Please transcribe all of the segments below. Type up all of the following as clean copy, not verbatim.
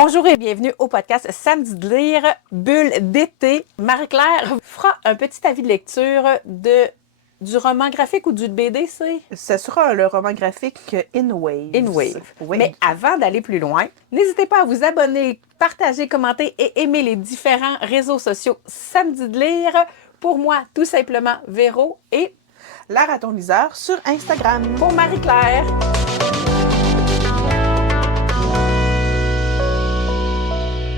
Bonjour et bienvenue au podcast Samedi de lire, bulle d'été. Marie-Claire fera un petit avis de lecture du roman graphique ou du BD, c'est? Ce sera le roman graphique In Waves. In Wave. Oui. Mais avant d'aller plus loin, n'hésitez pas à vous abonner, partager, commenter et aimer les différents réseaux sociaux Samedi de lire. Pour moi, tout simplement, Véro et L'art à ton liseur sur Instagram. pour Marie-Claire.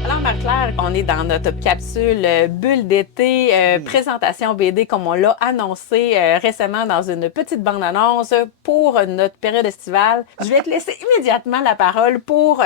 Alors, Marie-Claire, on est dans notre capsule bulle d'été, présentation BD comme on l'a annoncé récemment dans une petite bande-annonce pour notre période estivale. Je vais te laisser immédiatement la parole pour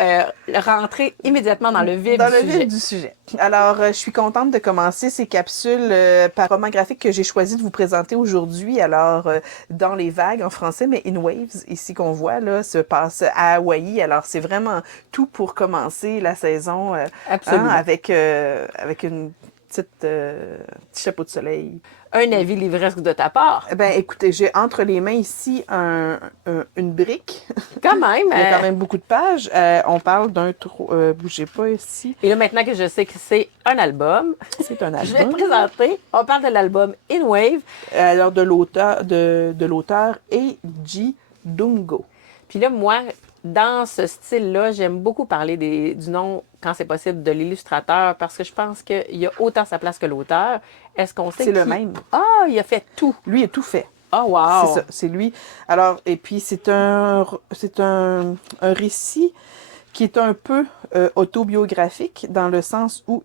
rentrer immédiatement dans le vif Dans du le sujet. vif du sujet. Alors, je suis contente de commencer ces capsules par roman graphique que j'ai choisi de vous présenter aujourd'hui. Alors, dans les vagues en français, mais In Waves, ici qu'on voit, là, se passe à Hawaï. Alors, c'est vraiment tout pour commencer la saison Absolument. avec une petite petit chapeau de soleil. Un avis livresque de ta part. Ben, écoutez, j'ai entre les mains ici une brique. Quand même. Il y a quand même beaucoup de pages. On parle d'un bougez pas ici. Et là, maintenant que je sais que c'est un album, C'est un je vais te album. présenter. On parle de l'album In Wave. Alors, de l'auteur Eiji Dungo. Puis là, moi, dans ce style-là, j'aime beaucoup parler du nom, quand c'est possible, de l'illustrateur parce que je pense qu'il y a autant sa place que l'auteur. Est-ce qu'on sait C'est le qui- même. Ah, il a fait tout. Lui est tout fait. Oh, wow. C'est ça, c'est lui. Alors, et puis c'est un récit qui est un peu autobiographique dans le sens où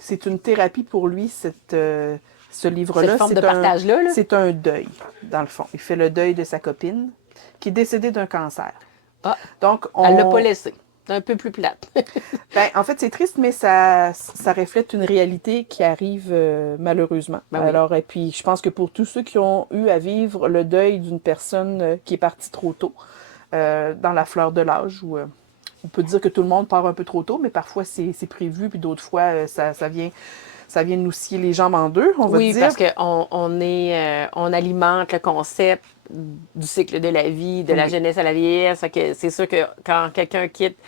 c'est une thérapie pour lui, ce livre-là. Cette forme de partage-là, là. C'est un deuil, dans le fond. Il fait le deuil de sa copine qui est décédée d'un cancer. Ah, Donc, elle l'a pas laissé. C'est un peu plus plate. Ben, en fait, c'est triste, mais ça reflète une réalité qui arrive malheureusement. Ben oui. Alors, et puis, je pense que pour tous ceux qui ont eu à vivre le deuil d'une personne qui est partie trop tôt, dans la fleur de l'âge, où on peut dire que tout le monde part un peu trop tôt, mais parfois c'est prévu, puis d'autres fois, ça vient nous scier les jambes en deux, on va Oui, dire. parce on alimente le concept du cycle de la vie, de la Oui. jeunesse à la vieillesse. Fait que c'est sûr que quand quelqu'un quitte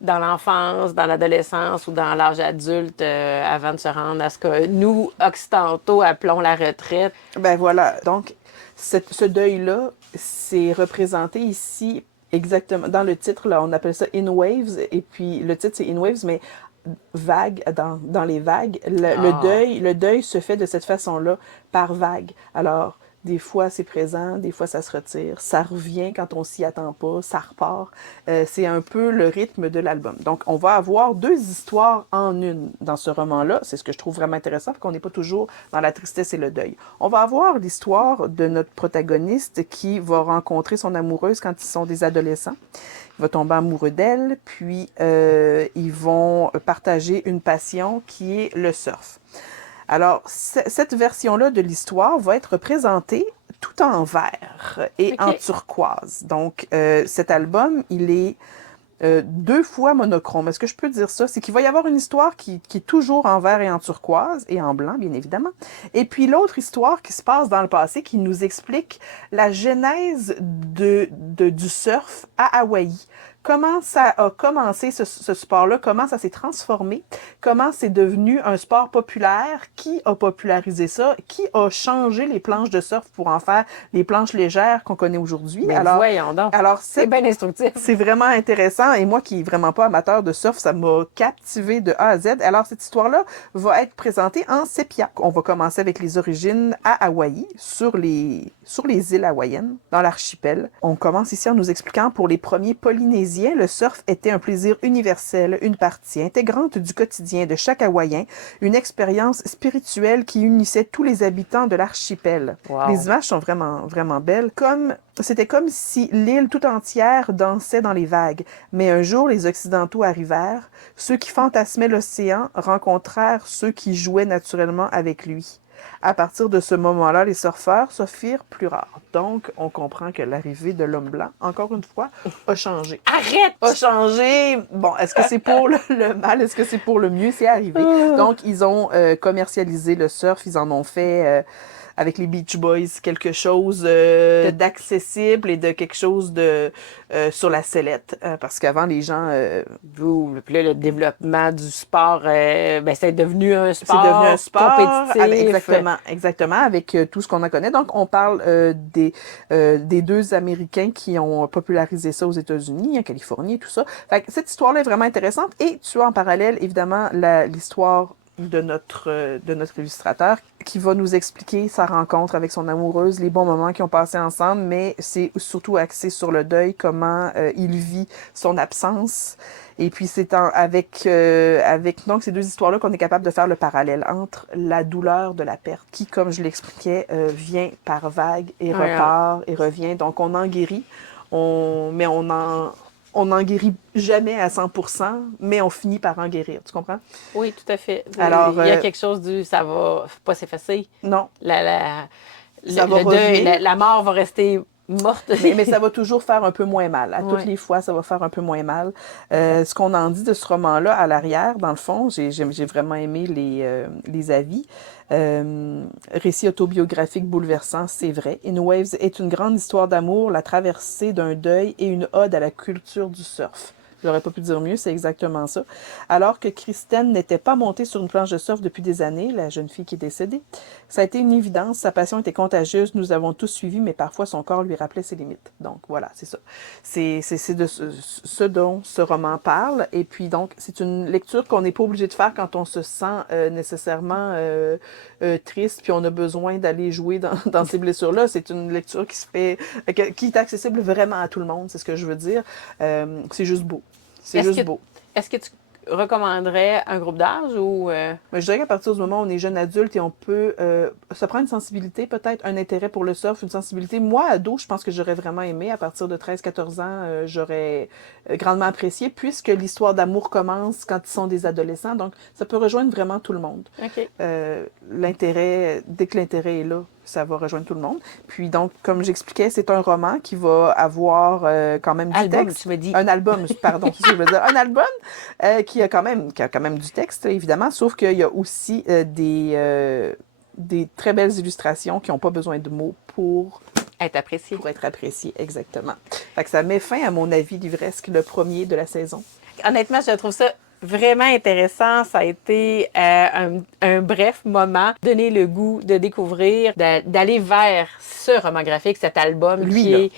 dans l'enfance, dans l'adolescence ou dans l'âge adulte, avant de se rendre à ce que nous, occidentaux, appelons la retraite. Ben voilà. Donc, ce deuil-là, c'est représenté ici exactement. Dans le titre, là, on appelle ça In Waves. Et puis, le titre, c'est In Waves, mais vague, dans les vagues. Le deuil se fait de cette façon-là, par vague. Alors, des fois, c'est présent, des fois, ça se retire. Ça revient quand on s'y attend pas, ça repart. C'est un peu le rythme de l'album. Donc, on va avoir deux histoires en une dans ce roman-là. C'est ce que je trouve vraiment intéressant, parce qu'on n'est pas toujours dans la tristesse et le deuil. On va avoir l'histoire de notre protagoniste qui va rencontrer son amoureuse quand ils sont des adolescents. Il va tomber amoureux d'elle, puis ils vont partager une passion qui est le surf. Alors, cette version-là de l'histoire va être présentée tout en vert et Ok. en turquoise. Donc, cet album, il est deux fois monochrome. Est-ce que je peux dire ça? C'est qu'il va y avoir une histoire qui est toujours en vert et en turquoise et en blanc, bien évidemment. Et puis l'autre histoire qui se passe dans le passé qui nous explique la genèse du surf à Hawaï. Comment ça a commencé ce sport-là, comment ça s'est transformé, comment c'est devenu un sport populaire, qui a popularisé ça, qui a changé les planches de surf pour en faire les planches légères qu'on connaît aujourd'hui. Mais Alors, voyons donc. alors C'est bien instructif. c'est vraiment intéressant et moi qui suis vraiment pas amateur de surf, ça m'a captivé de A à Z. Alors cette histoire-là va être présentée en sépia. On va commencer avec les origines à Hawaï, sur les îles hawaïennes, dans l'archipel. On commence ici en nous expliquant pour les premiers Polynésiens, le surf était un plaisir universel, une partie intégrante du quotidien de chaque Hawaïen, une expérience spirituelle qui unissait tous les habitants de l'archipel. Wow. Les images sont vraiment, vraiment belles. C'était comme si l'île tout entière dansait dans les vagues. Mais un jour, les Occidentaux arrivèrent. Ceux qui fantasmaient l'océan rencontrèrent ceux qui jouaient naturellement avec lui. À partir de ce moment-là, les surfeurs se firent plus rares. Donc, on comprend que l'arrivée de l'homme blanc, encore une fois, a changé. Arrête! A changé. Bon, est-ce que c'est pour le mal? Est-ce que c'est pour le mieux? C'est arrivé. Donc, ils ont commercialisé le surf. Ils en ont fait avec les Beach Boys, quelque chose d'accessible et de quelque chose de sur la sellette. Parce qu'avant, les gens... Puis là, le développement du sport, c'est devenu un sport, c'est devenu un sport compétitif. Exactement, avec tout ce qu'on en connaît. Donc, on parle des deux Américains qui ont popularisé ça aux États-Unis, en Californie et tout ça. Fait que cette histoire-là est vraiment intéressante. Et tu as en parallèle, évidemment, l'histoire de notre illustrateur qui va nous expliquer sa rencontre avec son amoureuse, les bons moments qu'ils ont passés ensemble, mais c'est surtout axé sur le deuil, comment il vit son absence. Et puis c'est avec donc ces deux histoires-là qu'on est capable de faire le parallèle entre la douleur de la perte, qui, comme je l'expliquais, vient par vagues et repart et revient. Donc on en guérit, mais on n'en guérit jamais à 100%, mais on finit par en guérir. Tu comprends? Oui, tout à fait. Alors, il y a quelque chose ça va pas s'effacer. Non. Le deuil, la mort va rester morte. Mais ça va toujours faire un peu moins mal. À toutes les fois, ça va faire un peu moins mal. Ce qu'on en dit de ce roman-là, à l'arrière, dans le fond, j'ai vraiment aimé les avis. Récit autobiographique bouleversant, c'est vrai. In Waves est une grande histoire d'amour, la traversée d'un deuil et une ode à la culture du surf. J'aurais pas pu dire mieux, c'est exactement ça. Alors que Kristen n'était pas montée sur une planche de surf depuis des années, la jeune fille qui est décédée, ça a été une évidence, sa passion était contagieuse, nous avons tous suivi, mais parfois son corps lui rappelait ses limites. Donc voilà, c'est ça. C'est de ce dont ce roman parle. Et puis donc, c'est une lecture qu'on n'est pas obligé de faire quand on se sent nécessairement triste, puis on a besoin d'aller jouer dans ces blessures-là. C'est une lecture qui est accessible vraiment à tout le monde, c'est ce que je veux dire. C'est juste beau. C'est juste beau. Est-ce que tu recommanderais un groupe d'âge ou... Mais je dirais qu'à partir du moment où on est jeune adulte et on peut... ça prend une sensibilité, peut-être, un intérêt pour le surf, une sensibilité. Moi, ado, je pense que j'aurais vraiment aimé. À partir de 13-14 ans, j'aurais grandement apprécié, puisque l'histoire d'amour commence quand ils sont des adolescents. Donc, ça peut rejoindre vraiment tout le monde. OK. L'intérêt, dès que l'intérêt est là, ça va rejoindre tout le monde. Puis donc, comme j'expliquais, c'est un roman qui va avoir quand même du texte. Tu me dis. Un album, pardon, c'est ce que je veux dire. Un album qui a quand même du texte, évidemment, sauf qu'il y a aussi des très belles illustrations qui n'ont pas besoin de mots pour être appréciées. Pour être appréciées, exactement. Fait que ça met fin, à mon avis, livresque, le premier de la saison. Honnêtement, je trouve ça vraiment intéressant. Ça a été un bref moment, donner le goût de découvrir, d'aller vers ce roman graphique, cet album qui est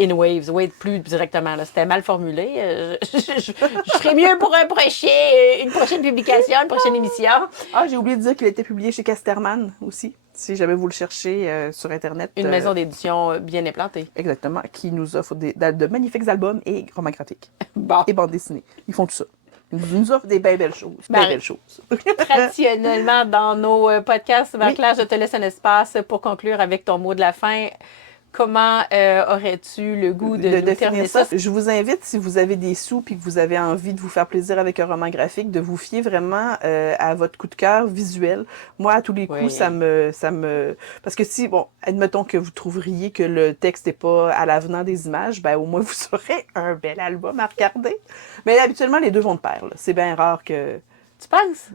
In Waves. Oui, plus directement. C'était mal formulé. Je ferais mieux pour une prochaine publication, une prochaine émission. Ah, j'ai oublié de dire qu'il a été publié chez Casterman aussi. Si jamais vous le cherchez sur Internet. Une maison d'édition bien implantée. Exactement, qui nous offre de magnifiques albums et romans graphiques. Bon. Et bandes dessinées. Ils font tout ça. Ils nous offrent des belles choses. Belles choses. Traditionnellement, dans nos podcasts, Marie-Claire, je te laisse un espace pour conclure avec ton mot de la fin. Comment aurais-tu le goût de terminer ça? Je vous invite, si vous avez des sous et que vous avez envie de vous faire plaisir avec un roman graphique, de vous fier vraiment à votre coup de cœur visuel. Moi, à tous les coups, ça me... Parce que si, admettons que vous trouveriez que le texte n'est pas à l'avenant des images, ben au moins vous aurez un bel album à regarder. Mais habituellement, les deux vont de pair. C'est bien rare que... Tu penses?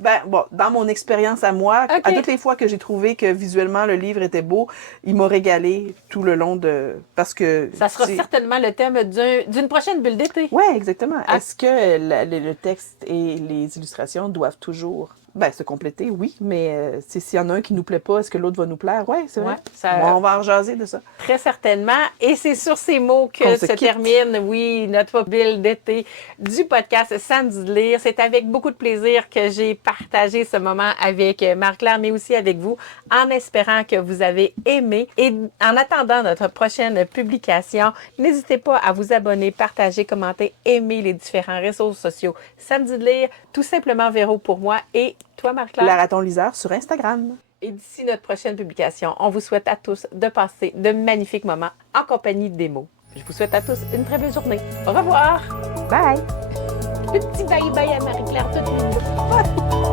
Dans mon expérience à moi, à toutes les fois que j'ai trouvé que visuellement le livre était beau, il m'a régalé tout le long de... Parce que... Ça sera certainement le thème d'une prochaine bulle d'été. Oui, exactement. Est-ce que le texte et les illustrations doivent toujours... se compléter, oui, mais s'il y en a un qui nous plaît pas, est-ce que l'autre va nous plaire? Oui, c'est vrai. On va en jaser de ça. Très certainement. Et c'est sur ces mots que se termine, notre bulle d'été du podcast Samedi de lire. C'est avec beaucoup de plaisir que j'ai partagé ce moment avec Marie-Claire, mais aussi avec vous, en espérant que vous avez aimé. Et en attendant notre prochaine publication, n'hésitez pas à vous abonner, partager, commenter, aimer les différents réseaux sociaux Samedi de lire, tout simplement Véro pour moi et toi, Marie-Claire? La Raton Liseur sur Instagram. Et d'ici notre prochaine publication, on vous souhaite à tous de passer de magnifiques moments en compagnie des mots. Je vous souhaite à tous une très belle journée. Au revoir! Bye! Le petit bye-bye à Marie-Claire toute minute.